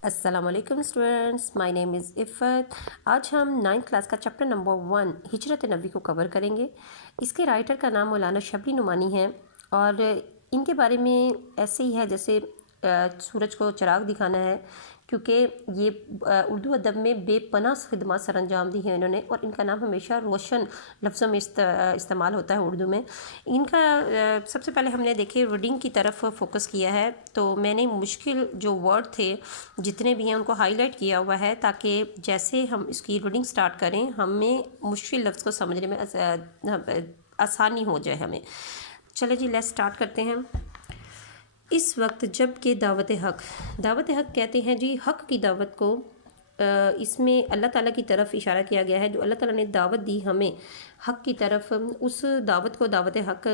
अस्सलाम वालेकुम students, my name is Iffat. आज हम 9th क्लास का चैप्टर नंबर 1 हिजरत नबी को कवर करेंगे। इसके राइटर का नाम मौलाना शबली नुमानी है और इनके बारे में ऐसे ही है जैसे सूरज को चिराग दिखाना है, क्योंकि ये उर्दू अदब में बेपनाह खिदमत सर अंजाम दी हैं इन्होंने, और इनका नाम हमेशा रोशन लफ्ज़ों में इस्तेमाल होता है उर्दू में। इनका सबसे पहले हमने देखिए रीडिंग की तरफ फोकस किया है, तो मैंने मुश्किल जो वर्ड थे जितने भी हैं उनको हाईलाइट किया हुआ है, ताकि जैसे हम इसकी रीडिंग स्टार्ट करें हमें मुश्किल लफ्ज़ को समझने में आसानी हो जाए हमें। चले जी, लेट्स स्टार्ट करते हैं। इस वक्त जब कि दावत हक़ कहते हैं जी हक़ की दावत को, इसमें अल्लाह ताला की तरफ इशारा किया गया है। जो अल्लाह ताला ने दावत दी हमें हक़ की तरफ, उस दावत को दावत हक़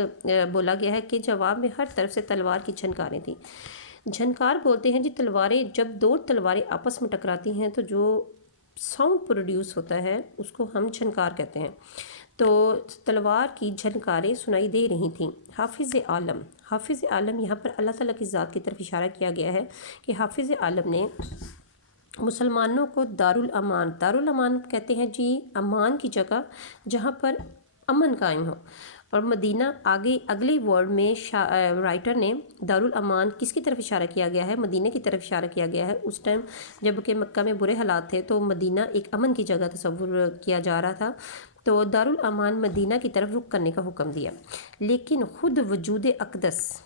बोला गया है कि जवाब में हर तरफ से तलवार की झनकारें थी। झनकार बोलते हैं जी तलवारें, जब दो तलवारें आपस में टकराती हैं तो जो साउंड प्रोड्यूस होता है उसको हम झनकार कहते हैं। तो तलवार की झनकारें सुनाई दे रही थीं। हाफिज़ आलम यहाँ पर अल्लाह ताला की ज़ात की तरफ इशारा किया गया है कि हाफिज़ आलम ने मुसलमानों को दारुल अमान कहते हैं जी अमान की जगह जहाँ पर अमन कायम हो। और मदीना, आगे अगले वर्ड में राइटर ने दारुल अमान किसकी तरफ इशारा किया गया है? मदीने की तरफ इशारा किया गया है। उस टाइम जब कि मक्का में बुरे हालात थे तो मदीना एक अमन की जगह तस्वुर किया जा रहा था, तो दारुल अमान मदीना की तरफ रुख करने का हुक्म दिया। लेकिन खुद वजूद अक़दस,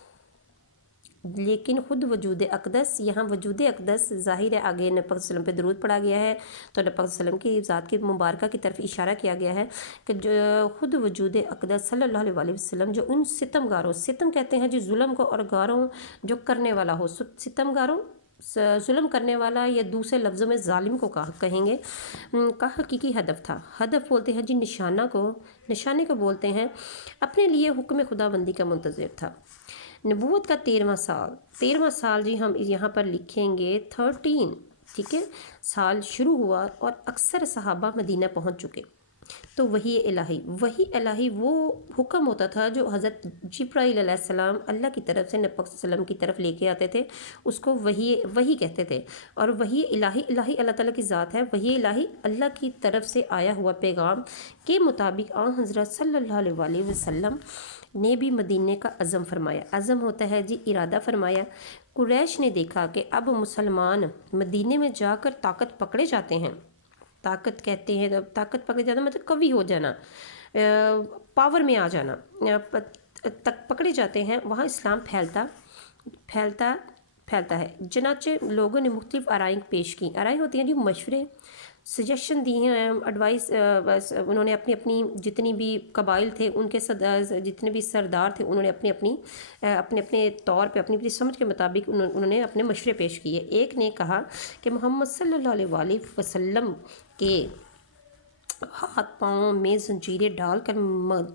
यहाँ वजूद अक़दस ज़ाहिर है, आगे नबी वसल्लम पे दरूद पढ़ा गया है तो नबी वसल्लम की ज़ात की मुबारका की तरफ इशारा किया गया है कि जो खुद वजूद अक़दस सल्लल्लाहु अलैहि वसल्लम, जो उन सितमगारों, सितम कहते हैं जी जुल्म को, और गारों जो करने वाला हो, सितमगारों जुल्म करने वाला, या दूसरे लफ्ज़ों में ज़ालिम को कहेंगे, का हकीकी हदफ था। हदफ बोलते हैं जी निशाने को बोलते हैं, अपने लिए हुक्म खुदाबंदी का मुंतज़िर था। नबूवत का 13वां साल जी हम यहाँ पर लिखेंगे 13, ठीक है। साल शुरू हुआ और अक्सर सहाबा मदीना पहुँच चुके। तो वही इलाही वो हुक्म होता था जो हज़रत जिब्राईल अलैहिस्सलाम अल्लाह की तरफ से नबी वसल्लम की तरफ लेके आते थे, उसको वही कहते थे। और वही इलाही अल्लाह ताला की ज़ात है। वही इलाही अल्लाह की तरफ से आया हुआ पैगाम के मुताबिक हज़रत सल्लल्लाहु अलैहि वसल्लम ने भी मदीने का अज़म फरमाया। अज़म होता है जी इरादा फरमाया। कुरैश ने देखा कि अब मुसलमान मदीने में जाकर ताकत पकड़े जाते हैं। ताकत कहते हैं, जब ताकत पकड़े जाना मतलब कवि हो जाना, पावर में आ जाना, तक पकड़े जाते हैं, वहाँ इस्लाम फैलता है। चनाचे लोगों ने मुख्तलिफ आराएँ पेश की। आराएँ होती हैं जी मशवरे, सजेशन दी हैं, एडवाइस, बस उन्होंने अपनी अपनी जितनी भी कबाइल थे उनके जितने भी सरदार थे उन्होंने अपने अपने तौर पे अपनी अपनी समझ के मुताबिक उन्होंने अपने मशवरे पेश किए। एक ने कहा कि मोहम्मद सल्लल्लाहु अलैहि वसल्लम के हाथ पाँव में जंजीरें डालकर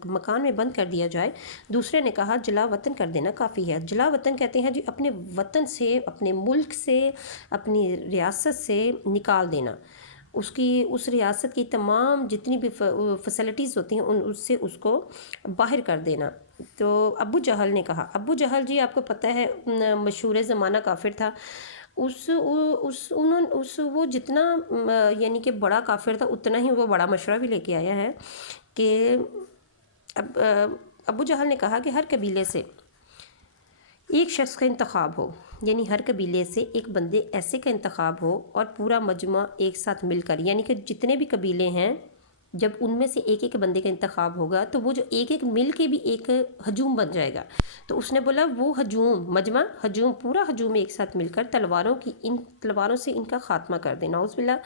मकान में बंद कर दिया जाए। दूसरे ने कहा जला वतन कर देना काफ़ी है। जला वतन कहते हैं जी अपने वतन से, अपने मुल्क से, अपनी रियासत से निकाल देना, उस रियासत की तमाम जितनी भी फैसिलिटीज़ होती हैं उससे उसको बाहर कर देना। तो अबू जहल ने कहा, अबू जहल जी आपको पता है मशहूर ज़माना काफिर था। वो जितना यानी कि बड़ा काफिर था उतना ही वो बड़ा मशवरा भी लेके आया है कि अबू जहल ने कहा कि हर कबीले से एक शख्स का इंतखाब हो, यानी हर कबीले से एक बंदे ऐसे का इंतखाब हो और पूरा मजमा एक साथ मिलकर, यानी कि जितने भी कबीले हैं जब उनमें से एक एक बंदे का इंतखाब होगा तो वो जो एक एक मिल के भी एक हजूम बन जाएगा। तो उसने बोला वो हजूम पूरा हजूम एक साथ मिलकर इन तलवारों से इनका खात्मा कर देना, उज़बिल्लाह।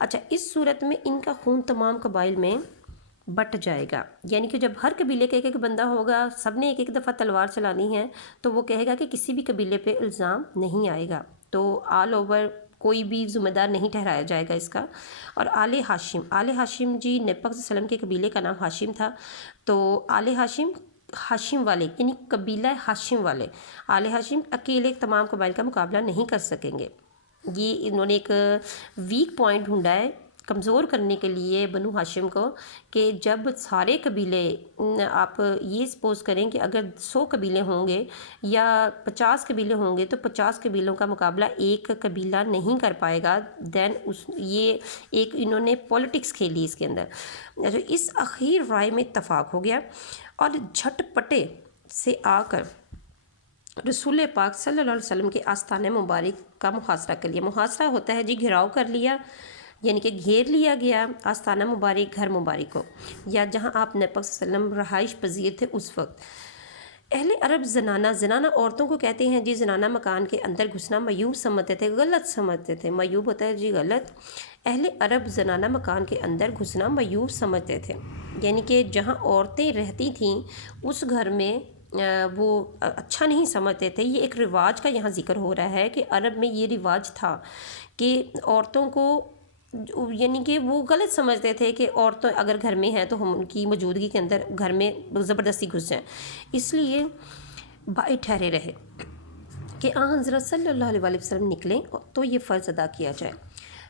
अच्छा, इस सूरत में इनका खून तमाम कबाइल में बट जाएगा, यानी कि जब हर कबीले का एक एक बंदा होगा, सब ने एक एक दफ़ा तलवार चलानी है, तो वो कहेगा कि किसी भी कबीले पे इल्ज़ाम नहीं आएगा, तो ऑल ओवर कोई भी ज़िम्मेदार नहीं ठहराया जाएगा इसका। और आले हाशिम जी, नबी वसल्लम के कबीले का नाम हाशिम था, तो आले हाशिम वाले यानी कबीला हाशिम वाले, आले हाशिम अकेले तमाम कबाइल का मुकाबला नहीं कर सकेंगे। ये इन्होंने एक वीक पॉइंट ढूंढा है कमज़ोर करने के लिए बनु हाशिम को कि जब सारे कबीले, आप ये सपोज़ करें कि अगर 100 कबीले होंगे या 50 कबीले होंगे तो 50 कबीलों का मुकाबला एक कबीला नहीं कर पाएगा। दैन ये एक इन्होंने पॉलिटिक्स खेली इसके अंदर। तो इस आखिर राय में इत्तफाक हो गया और झटपटे से आकर रसूल पाक सल्लल्लाहु अलैहि वसल्लम के आस्थान मुबारक का मुहासरा कर लिया। मुहासरा होता है जी घिराव कर लिया, यानी कि घेर लिया गया आस्थाना मुबारक, घर मुबारक को, या जहाँ आप नबी पाक सल्लल्लाहु अलैहि वसल्लम रहाइश पजीर थे उस वक्त। अहले अरब जनाना औरतों को कहते हैं जी, जनाना मकान के अंदर घुसना मयूब समझते थे, गलत समझते थे। मयूब होता है जी गलत। अहले अरब जनाना मकान के अंदर घुसना मयूब समझते थे, यानी कि जहाँ औरतें रहती थीं उस घर में वो अच्छा नहीं समझते थे। ये एक रिवाज का यहाँ ज़िक्र हो रहा है कि अरब में ये रिवाज था कि औरतों को, यानी कि वो गलत समझते थे कि औरतें अगर घर में हैं तो हम उनकी मौजूदगी के अंदर घर में ज़बरदस्ती घुस जाएँ। इसलिए भाई ठहरे रहे कि हज़रत सल्लल्लाहु अलैहि वसल्लम निकलें तो ये फ़र्ज़ अदा किया जाए।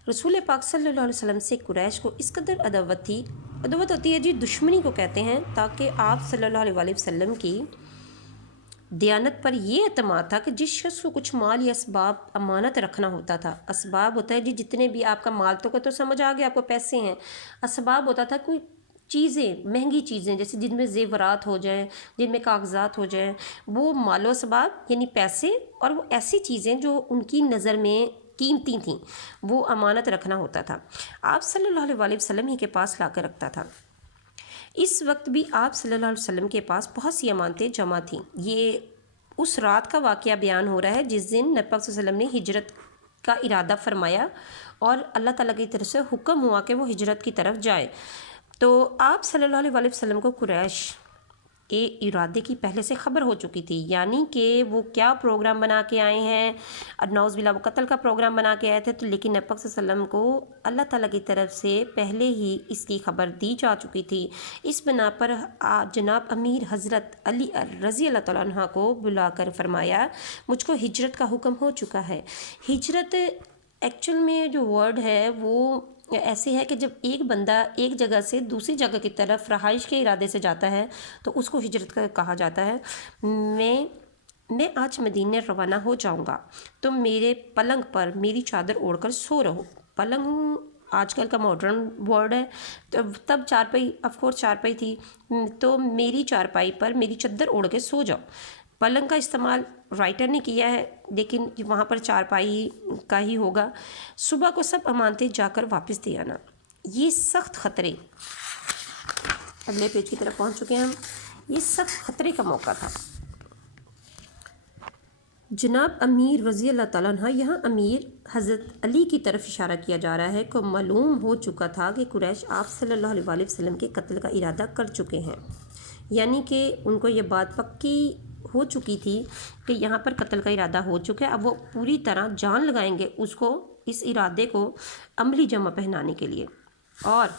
रसूल पाक सल्लल्लाहु अलैहि वसल्लम से कुरैश को इस कदर अदावत थी, अदावत होती है जी दुश्मनी को कहते हैं, ताकि आप सल्लल्लाहु अलैहि वसल्लम की दयानत पर ये एतमाद था कि जिस शख्स को कुछ माल या असबाब अमानत रखना होता था, असबाब होता है जी जितने भी आपका माल तो समझ आ गया, आपको पैसे हैं। असबाब होता था कोई चीज़ें, महंगी चीज़ें, जैसे जिनमें ज़ेवरात हो जाएं, जिनमें कागजात हो जाएं, वो मालो असबाब यानी पैसे, और वो ऐसी चीज़ें जो उनकी नज़र में कीमती थीं, वो अमानत रखना होता था। आप सल्लल्लाहु अलैहि वसल्लम ही के पास ला कर रखता था। इस वक्त भी आप सल्लल्लाहु अलैहि वसल्लम के पास बहुत सी अमानतें जमा थीं। ये उस रात का वाक़या बयान हो रहा है जिस दिन नबी पाक सल्लल्लाहु अलैहि वसल्लम ने हिजरत का इरादा फरमाया और अल्लाह ताला की तरफ से हुक्म हुआ कि वो हिजरत की तरफ जाए। तो आप सल्लल्लाहु अलैहि वसल्लम को कुरैश के इरादे की पहले से ख़बर हो चुकी थी, यानी कि वो क्या प्रोग्राम बना के आए हैं, और नौज़ वो कत्ल का प्रोग्राम बना के आए थे। तो लेकिन नबी पाक सल्लल्लाहु अलैहि वसल्लम को अल्लाह ताला की तरफ से पहले ही इसकी ख़बर दी जा चुकी थी। इस बिना पर जनाब अमीर हज़रत अली रज़ी अल्लाह तआला अन्हा को बुलाकर फरमाया, मुझको हिजरत का हुक्म हो चुका है। हिजरत एक्चुअल में जो वर्ड है वो ऐसे है कि जब एक बंदा एक जगह से दूसरी जगह की तरफ रहाइश के इरादे से जाता है तो उसको हिजरत कहा जाता है। मैं आज मदीने रवाना हो जाऊंगा, तो मेरे पलंग पर मेरी चादर ओढ़कर सो रहो। पलंग आजकल का मॉडर्न वर्ड है, तो तब चारपाई, ऑफ कोर्स चारपाई थी, तो मेरी चारपाई पर मेरी चादर ओढ़ के सो जाओ। पलंग का इस्तेमाल राइटर ने किया है, लेकिन वहाँ पर चारपाई का ही होगा। सुबह को सब अमानतें जाकर वापस दे आना। ये सख्त ख़तरे, अगले पेज की तरफ पहुँच चुके हैं हम। ये सख्त ख़तरे का मौका था। जनाब अमीर रज़ी अल्लाह ताला अन्हा, यहाँ अमीर हज़रत अली की तरफ इशारा किया जा रहा है, को मालूम हो चुका था कि कुरैश आप सल्लल्लाहु अलैहि वसल्लम के कत्ल का इरादा कर चुके हैं, यानी कि उनको ये बात पक्की हो चुकी थी कि यहाँ पर कत्ल का इरादा हो चुका है। अब वो पूरी तरह जान लगाएंगे उसको, इस इरादे को अमली जमा पहनाने के लिए। और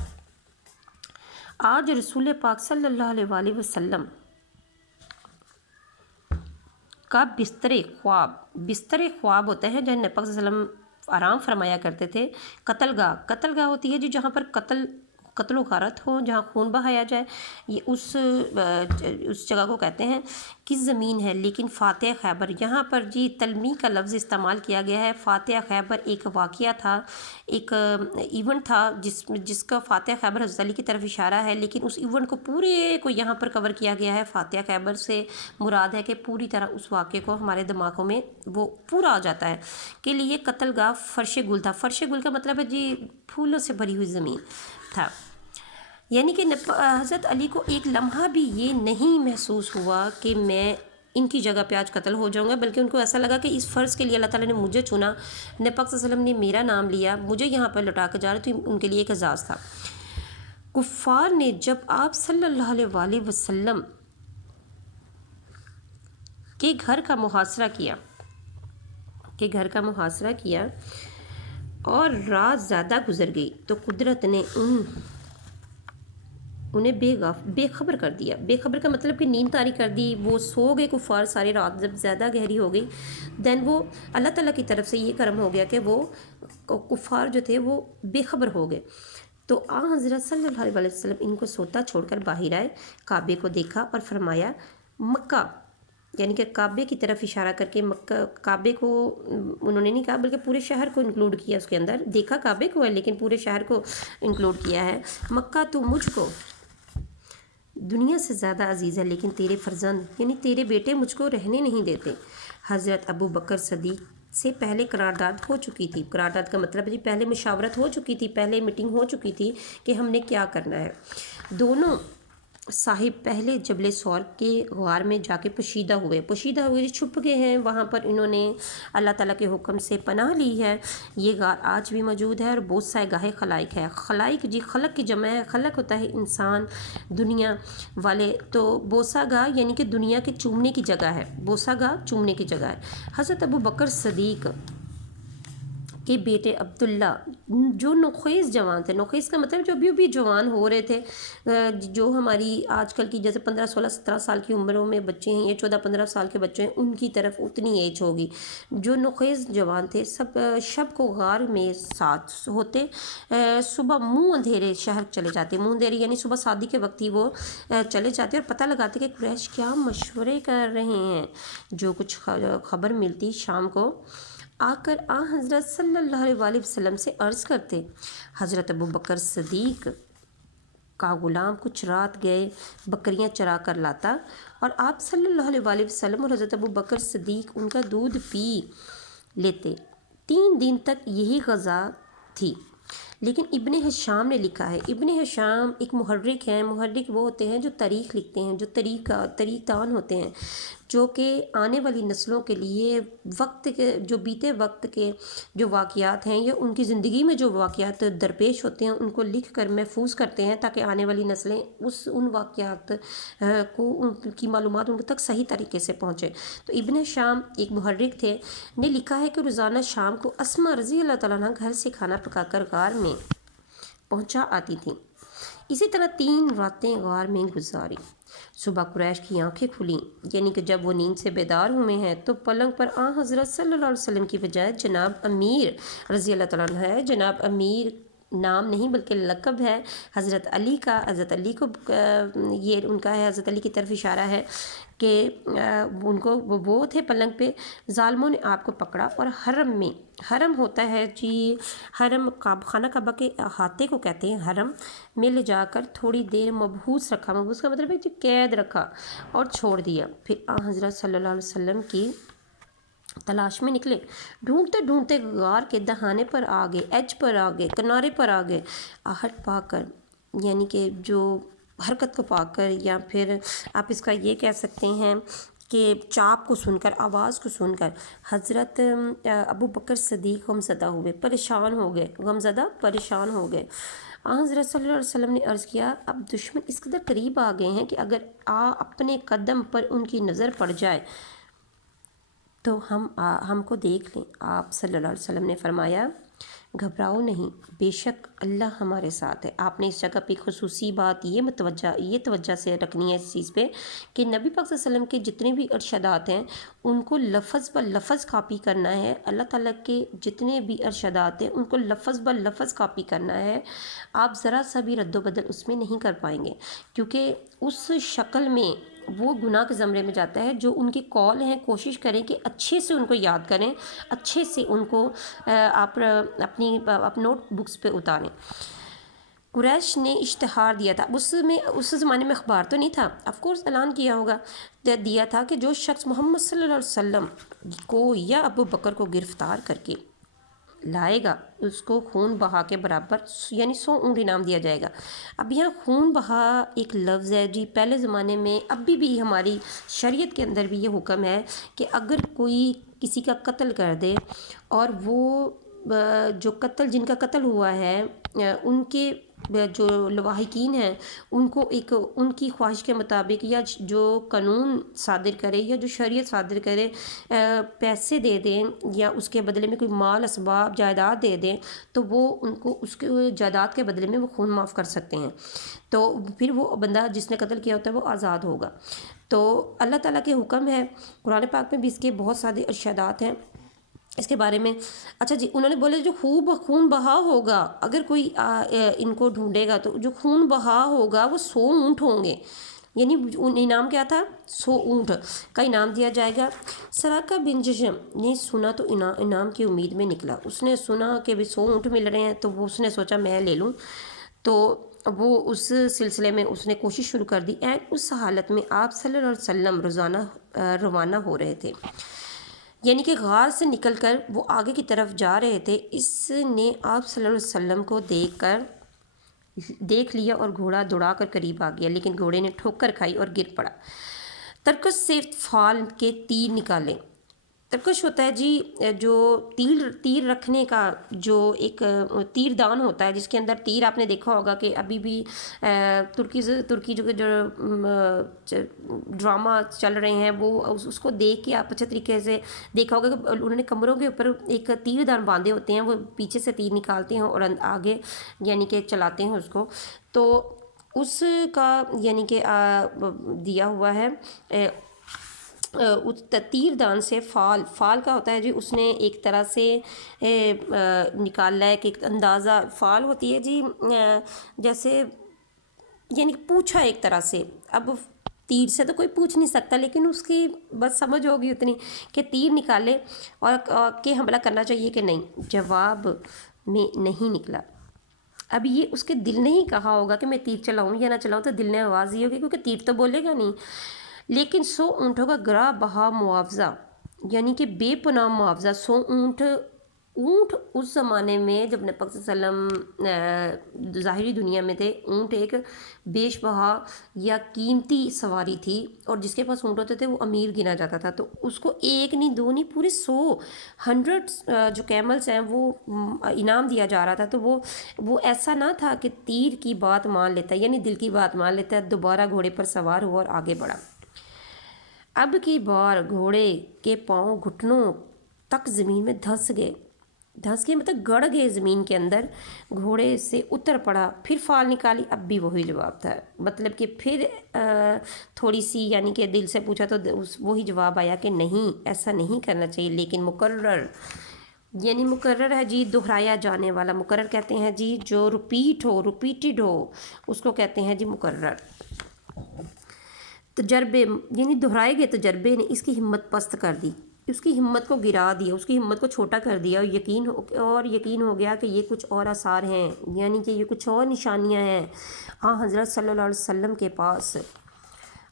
आज रसूल पाक सल्लल्लाहु अलैहि वसल्लम का बिस्तर ख्वाब होता है जहाँ नबी पाक सल्लल्लाहु अलैहि वसल्लम आराम फरमाया करते थे। कत्लगाह होती है जी जहाँ पर कत्ल गारत हो, जहाँ खून बहाया जाए, ये उस जगह को कहते हैं। किस ज़मीन है, लेकिन फ़ातिह खैबर, यहाँ पर जी तलमी का लफ्ज़ इस्तेमाल किया गया है। फ़ातिह खैबर एक वाक़या था, एक इवेंट था जिसका फ़ातिह खैबर हज़रत अली की तरफ इशारा है, लेकिन उस इवेंट को पूरे को यहाँ पर कवर किया गया है। फ़ातिह खैबर से मुराद है कि पूरी तरह उस वाक़े को हमारे दिमागों में वो पूरा आ जाता है कि लिए कत्लगाह फ़र्श गुल था। फ़र्श गुल का मतलब है जी फूलों से भरी हुई ज़मीन था, यानी कि हज़रत अली को एक लम्हा भी ये नहीं महसूस हुआ कि मैं इनकी जगह पे आज कत्ल हो जाऊंगा, बल्कि उनको ऐसा लगा कि इस फ़र्ज़ के लिए अल्लाह ताला ने मुझे चुना, नबी पाक सल्लल्लाहु अलैहि वसल्लम ने मेरा नाम लिया, मुझे यहाँ पर लौटा कर जा रहे, तो उनके लिए एक एजाज़ था। कुफ़ार ने जब आप सल्लल्लाहु अलैहि वसल्लम के घर का मुहासरा किया और रात ज़्यादा गुजर गई, तो कुदरत ने انہیں بے خبر کر دیا۔ بے خبر کا مطلب کہ نیند طاری کر دی، وہ سو گئے کفار سارے، رات جب زیادہ گہری ہو گئی دین وہ اللہ تعالیٰ کی طرف سے یہ کرم ہو گیا کہ وہ کفار جو تھے وہ بے خبر ہو گئے۔ تو حضرت صلی اللہ علیہ وسلم ان کو سوتا چھوڑ کر باہر آئے، کعبے کو دیکھا اور فرمایا مکہ، یعنی کہ کعبے کی طرف اشارہ کر کے مکہ، کعبے کو انہوں نے نہیں کہا بلکہ پورے شہر کو انکلوڈ کیا اس کے اندر، دیکھا کعبے کو ہے لیکن پورے شہر کو انکلوڈ کیا ہے۔ مکہ تو مجھ کو دنیا سے زیادہ عزیز ہے، لیکن تیرے فرزند یعنی تیرے بیٹے مجھ کو رہنے نہیں دیتے۔ حضرت ابو بکر صدیق سے پہلے قرارداد ہو چکی تھی، قرارداد کا مطلب ہے پہلے مشاورت ہو چکی تھی، پہلے میٹنگ ہو چکی تھی کہ ہم نے کیا کرنا ہے۔ دونوں صاحب پہلے جبل سور کے غار میں جا کے پوشیدہ ہوئے، چھپ گئے ہیں وہاں پر، انہوں نے اللہ تعالیٰ کے حکم سے پناہ لی ہے۔ یہ غار آج بھی موجود ہے اور بوسہ گاہ خلائق ہے۔ خلائق جی خلق کی جمع ہے، خلق ہوتا ہے انسان دنیا والے، تو بوسہ گاہ یعنی کہ دنیا کے چومنے کی جگہ ہے، بوسہ گاہ چومنے کی جگہ ہے۔ حضرت ابو بکر صدیق کے بیٹے عبداللہ جو نوخیز جوان تھے، نوخیز کا مطلب جو ابھی جوان ہو رہے تھے، جو ہماری آج کل کی جیسے 15 16 17 سال کی عمروں میں بچے ہیں یا 14 15 سال کے بچے ہیں، ان کی طرف اتنی ایج ہوگی۔ جو نوخیز جوان تھے سب شب کو غار میں ساتھ ہوتے، صبح منہ اندھیرے شہر چلے جاتے، منہ اندھیرے یعنی صبح شادی کے وقت ہی وہ چلے جاتے اور پتہ لگاتے کہ قریش کیا مشورے کر رہے ہیں۔ جو کچھ خبر ملتی شام کو آ کر حضرت صلی اللہ علیہ وسلم سے عرض کرتے۔ حضرت ابو بکر صدیق کا غلام کچھ رات گئے بکریاں چرا کر لاتا اور آپ صلی اللہ علیہ وسلم اور حضرت ابو بکر صدیق ان کا دودھ پی لیتے۔ 3 دن تک یہی غذا تھی۔ لیکن ابن ہشام نے لکھا ہے، ابن ہشام ایک محرک ہیں، محرک وہ ہوتے ہیں جو تاریخ لکھتے ہیں، جو تاریخ دان ہوتے ہیں، جو کہ آنے والی نسلوں کے لیے وقت کے جو بیتے وقت کے جو واقعات ہیں یا ان کی زندگی میں جو واقعات درپیش ہوتے ہیں ان کو لکھ کر محفوظ کرتے ہیں تاکہ آنے والی نسلیں ان واقعات کو، ان کی معلومات ان تک صحیح طریقے سے پہنچے۔ تو ابن شام ایک محرک تھے، نے لکھا ہے کہ روزانہ شام کو اسما رضی اللہ تعالیٰ عنہ گھر سے کھانا پکا کر غار میں پہنچا آتی تھیں۔ اسی طرح 3 راتیں غار میں گزاری۔ صبح قریش کی آنکھیں کھلیں، یعنی کہ جب وہ نیند سے بیدار ہوئے ہیں تو پلنگ پر حضرت صلی اللہ علیہ وسلم کی بجائے جناب امیر رضی اللہ تعالیٰ عنہ ہے۔ جناب امیر نام نہیں بلکہ لقب ہے حضرت علی کا، حضرت علی کو یہ ان کا ہے، حضرت علی کی طرف اشارہ ہے کہ ان کو وہ تھے پلنگ پہ۔ ظالموں نے آپ کو پکڑا اور حرم میں، حرم ہوتا ہے جی، حرم خانہ کعبہ کے احاطے کو کہتے ہیں، حرم میں لے جا کر تھوڑی دیر مبہوس رکھا، مبہوس کا مطلب ہے جی قید رکھا اور چھوڑ دیا۔ پھر حضرت صلی اللہ علیہ وسلم کی تلاش میں نکلے، ڈھونڈتے ڈھونڈتے غار کے دہانے پر آ گئے، ایج پر آ گئے، کنارے پر آ گئے۔ آہٹ پا کر یعنی کہ جو حرکت کو پا کر، یا پھر آپ اس کا یہ کہہ سکتے ہیں کہ چاپ کو سن کر، آواز کو سن کر حضرت ابو بکر صدیق غمزدہ ہوئے، پریشان ہو گئے، غمزدہ پریشان ہو گئے۔ حضرت صلی اللہ علیہ وسلم نے عرض کیا اب دشمن اس قدر قریب آ گئے ہیں کہ اگر اپنے قدم پر ان کی نظر پڑ جائے تو ہم کو دیکھ لیں۔ آپ صلی اللہ علیہ وسلم نے فرمایا گھبراؤ نہیں، بے شک اللہ ہمارے ساتھ ہے۔ آپ نے اس جگہ پہ خصوصی بات یہ توجہ سے رکھنی ہے اس چیز پہ کہ نبی پاک صلی اللہ علیہ وسلم کے جتنے بھی ارشادات ہیں ان کو لفظ بہ لفظ کاپی کرنا ہے۔ اللہ تعالیٰ کے جتنے بھی ارشادات ہیں ان کو لفظ بہ لفظ کاپی کرنا ہے۔ آپ ذرا سا بھی رد و بدل اس میں نہیں کر پائیں گے، کیونکہ اس شکل میں وہ گناہ کے زمرے میں جاتا ہے۔ جو ان کے قول ہیں کوشش کریں کہ اچھے سے ان کو یاد کریں، اچھے سے ان کو آپ اپنی نوٹ بکس پہ اتاریں۔ قریش نے اشتہار دیا تھا، اس زمانے میں اخبار تو نہیں تھا، آف کورس اعلان دیا تھا کہ جو شخص محمد صلی اللہ علیہ وسلم کو یا ابو بکر کو گرفتار کر کے لائے گا اس کو خون بہا کے برابر یعنی 100 اونٹ انعام دیا جائے گا۔ اب یہاں خون بہا ایک لفظ ہے جی، پہلے زمانے میں ابھی بھی ہماری شریعت کے اندر بھی یہ حکم ہے کہ اگر کوئی کسی کا قتل کر دے اور وہ جو جن کا قتل ہوا ہے ان کے جو لواحقین ہیں ان کو ایک ان کی خواہش کے مطابق یا جو قانون صادر کرے یا جو شریعت صادر کرے پیسے دے دیں یا اس کے بدلے میں کوئی مال اسباب جائیداد دے دیں تو وہ ان کو اس کے جائیداد کے بدلے میں وہ خون معاف کر سکتے ہیں، تو پھر وہ بندہ جس نے قتل کیا ہوتا ہے وہ آزاد ہوگا۔ تو اللہ تعالیٰ کے حکم ہے، قرآن پاک میں بھی اس کے بہت سارے ارشادات ہیں اس کے بارے میں۔ اچھا جی، انہوں نے بولے جو خون بہا ہوگا، اگر کوئی ان کو ڈھونڈے گا تو جو خون بہا ہوگا وہ 100 اونٹ ہوں گے، یعنی انعام کیا تھا؟ 100 اونٹ کا انعام دیا جائے گا۔ سراقہ بن جشم نے سنا تو انعام کی امید میں نکلا، اس نے سنا کہ 100 اونٹ مل رہے ہیں تو وہ اس نے سوچا میں لے لوں، تو وہ اس سلسلے میں اس نے کوشش شروع کر دی۔ اس حالت میں آپ صلی اللہ علیہ وسلم روانہ ہو رہے تھے، یعنی کہ غار سے نکل کر وہ آگے کی طرف جا رہے تھے۔ اس نے آپ صلی اللہ علیہ وسلم کو دیکھ لیا اور گھوڑا دوڑا کر قریب آ گیا، لیکن گھوڑے نے ٹھوکر کھائی اور گر پڑا۔ ترکش سے فال کے تیر نکالے۔ ترکش ہوتا ہے جی جو تیر رکھنے کا جو ایک تیر دان ہوتا ہے جس کے اندر تیر، آپ نے دیکھا ہوگا کہ ابھی بھی ترکی جو ڈرامہ چل رہے ہیں وہ اس کو دیکھ کے آپ اچھے طریقے سے دیکھا ہوگا کہ انہوں نے کمروں کے اوپر ایک تیر دان باندھے ہوتے ہیں، وہ پیچھے سے تیر نکالتے ہیں اور آگے یعنی کہ چلاتے ہیں اس کو، تو اس کا یعنی کہ دیا ہوا ہے اس تیر دان سے فال کا ہوتا ہے جی، اس نے ایک طرح سے نکالا ہے کہ ایک اندازہ فال ہوتی ہے جی جیسے یعنی پوچھا ایک طرح سے، اب تیر سے تو کوئی پوچھ نہیں سکتا لیکن اس کی بس سمجھ ہوگی اتنی کہ تیر نکالے اور کہ حملہ کرنا چاہیے کہ نہیں، جواب میں نہیں نکلا۔ اب یہ اس کے دل نے ہی کہا ہوگا کہ میں تیر چلاؤں یا نہ چلاؤں، تو دل نے آواز دی ہوگی کیونکہ تیر تو بولے گا نہیں، لیکن 100 اونٹوں کا گراں بہا معاوضہ یعنی کہ بے پناہ معاوضہ، 100 اونٹ اس زمانے میں جب نبی پاک صلی اللہ علیہ وسلم ظاہری دنیا میں تھے، اونٹ ایک بیش بہا یا قیمتی سواری تھی، اور جس کے پاس اونٹ ہوتے تھے وہ امیر گنا جاتا تھا، تو اس کو ایک نہیں دو نہیں پورے 100 جو کیملز ہیں وہ انعام دیا جا رہا تھا، تو وہ ایسا نہ تھا کہ تیر کی بات مان لیتا ہے، یعنی دل کی بات مان لیتا ہے، دوبارہ گھوڑے پر سوار ہوا اور آگے بڑھا۔ اب کی بار گھوڑے کے پاؤں گھٹنوں تک زمین میں دھنس گئے مطلب گڑ گئے زمین کے اندر، گھوڑے سے اتر پڑا، پھر فال نکالی، اب بھی وہی جواب تھا، مطلب کہ پھر تھوڑی سی یعنی کہ دل سے پوچھا تو وہی جواب آیا کہ نہیں ایسا نہیں کرنا چاہیے، لیکن مکرر یعنی مکرر ہے جی دہرایا جانے والا، مکرر کہتے ہیں جی جو ریپیٹڈ ہو اس کو کہتے ہیں جی مکرر۔ تجربے یعنی دہرائے گئے تجربے نے اس کی ہمت پست کر دی، اس کی ہمت کو گرا دیا، اس کی ہمت کو چھوٹا کر دیا، اور یقین ہو گیا کہ یہ کچھ اور آثار ہیں، یعنی کہ یہ کچھ اور نشانیاں ہیں۔ حضرت صلی اللہ علیہ وسلم کے پاس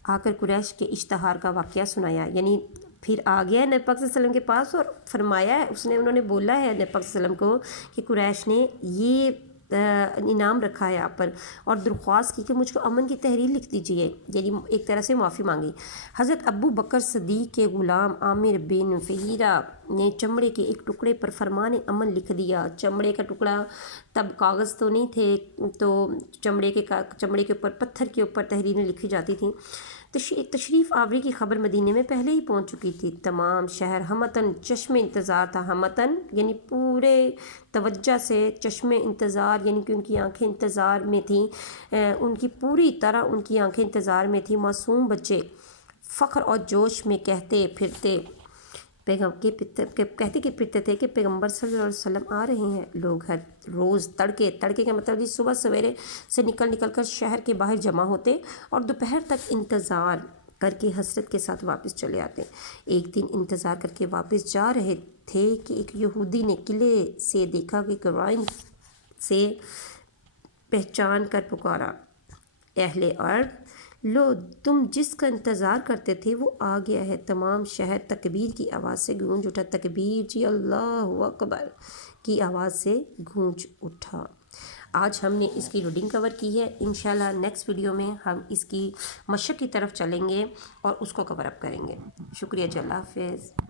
آ کر قریش کے اشتہار کا واقعہ سنایا، یعنی پھر آ گیا ہے نبی پاک صلی اللہ علیہ وسلم کے پاس اور فرمایا ہے انہوں نے بولا ہے نبی پاک صلی اللہ علیہ وسلم کو کہ قریش نے یہ انعام رکھا ہے آپ پر، اور درخواست کی کہ مجھ کو امن کی تحریر لکھ دیجیے، یعنی ایک طرح سے معافی مانگی۔ حضرت ابو بکر صدیق کے غلام عامر بن فہیرہ نے چمڑے کے ایک ٹکڑے پر فرمان امن لکھ دیا۔ چمڑے کا ٹکڑا، تب کاغذ تو نہیں تھے تو چمڑے کے اوپر پتھر کے اوپر تحریریں لکھی جاتی تھیں۔ تشریف آوری کی خبر مدینے میں پہلے ہی پہنچ چکی تھی، تمام شہر ہمتن چشم انتظار تھا، ہمتن یعنی پورے توجہ سے، چشم انتظار یعنی کہ ان کی آنکھیں انتظار میں تھیں، ان کی پوری طرح ان کی آنکھیں انتظار میں تھیں۔ معصوم بچے فخر اور جوش میں کہتے پھرتے تھے کہ پیغمبر صلی اللہ علیہ وسلم آ رہے ہیں۔ لوگ ہر روز تڑکے کا مطلب جی صبح سویرے سے نکل کر شہر کے باہر جمع ہوتے اور دوپہر تک انتظار کر کے حسرت کے ساتھ واپس چلے آتے۔ ایک دن انتظار کر کے واپس جا رہے تھے کہ ایک یہودی نے قلعے سے دیکھا کہ قرائن سے پہچان کر پکارا، اہل ارض لو تم جس کا انتظار کرتے تھے وہ آ گیا ہے۔ تمام شہر تکبیر کی آواز سے گونج اٹھا، تکبیر جی اللہ اکبر کی آواز سے گونج اٹھا۔ آج ہم نے اس کی ریڈنگ کور کی ہے، انشاءاللہ نیکسٹ ویڈیو میں ہم اس کی مشق کی طرف چلیں گے اور اس کو کور اپ کریں گے۔ شکریہ جی، اللہ حافظ۔